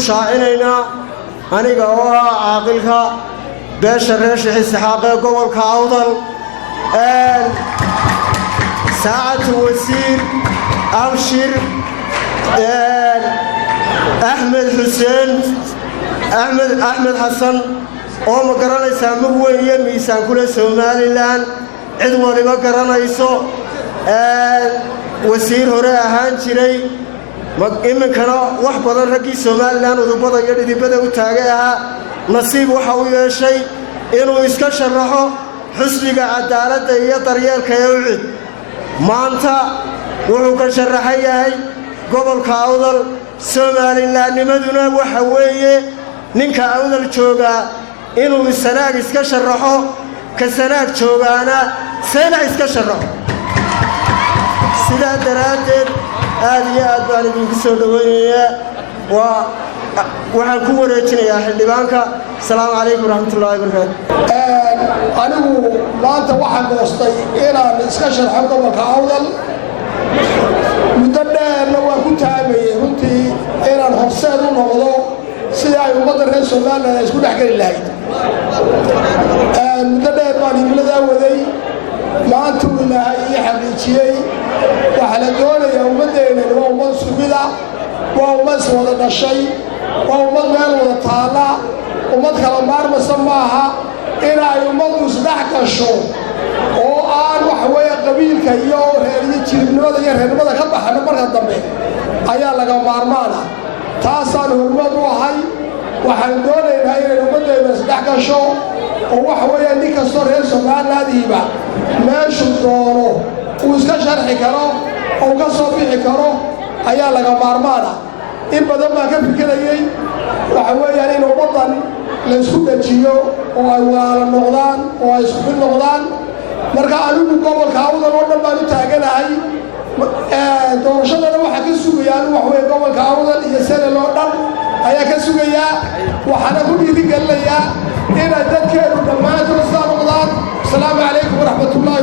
شاعرنا أنا جوا عاقلها باش الرئيس السحاقة قبل كأوضل ساعة وزير أبشر أحمد حسين أحمد حسن oo ma garanaysaa mag weyn iyo miisaan kule Somaliland cid waliba garanayso wasiir hore ahaan jiray iminkana wax badan raggii Somaliland udubada iyo dhidibada u taagay aha nasiib waxa uu yeeshay inuu iska sharaxo xisbiga cadaaladda iyo daryeelka ee ucid maanta wuxuu ka sharaxay yahay gobolka Awdal Somaliland nimaduna waxa weeye ninka Awdal jooga inuu sanaag iska sharaxo ka sanaag joogaana sayna iska sharaxo sida daraadeed aad iyo aad baan idinku soo dhaweynayaa waxaan ku wareejinayaa xildhibaanka salaamu calaykum waraxmatullaahi wabarakaatu anigu maanta waxaan goostay inaan iska sharxo gobolka Awdal muddo dheerna waan ku taamayay runtii inaan horseed u noqdo sida ay ummadda reer Somaliland isku dhexgeli lahayd muddo dheer baan himladaa waday maanta uu ilaahay ii xaqiijiyey waxaa la doonayaa ummaddeena waa ummad sugida waa ummad wada dhashay waa ummad meel wada taalla ummad kala maarmasa maaha inay ummaddu isdhex gasho oo aan waxa weeye qabiilka iyo jiribnimada iyo reernimada ka baxano marka dambe ayaa laga maarmaana taasaan horumad u ahay waxaan doonaynaa inay ummaddeena isdhex gasho oo waxa weeye nin kastoo reer Somalilandiiba meeshuu doono uu iska sharxi karo oo ka soo bixi karo ayaa laga maarmaana in badan baan ka fikirayay waxa weeyaan in ummaddan la isku dhajiyo oo ay walaalo noqdaan oo ay isku noqdaan marka anigu gobolka Awdal oo dhan baan u taaganahay doorashadana waxaa ka sugayaan wax weeye gobolka Awdal iyo Sanaag oo dhan ayaa ka sugayaa waxaana ku dhiirigelinayaa inay dadkeedu dhammaantood soo noqdaan. Assalaamu calaykum waraxmatullaahi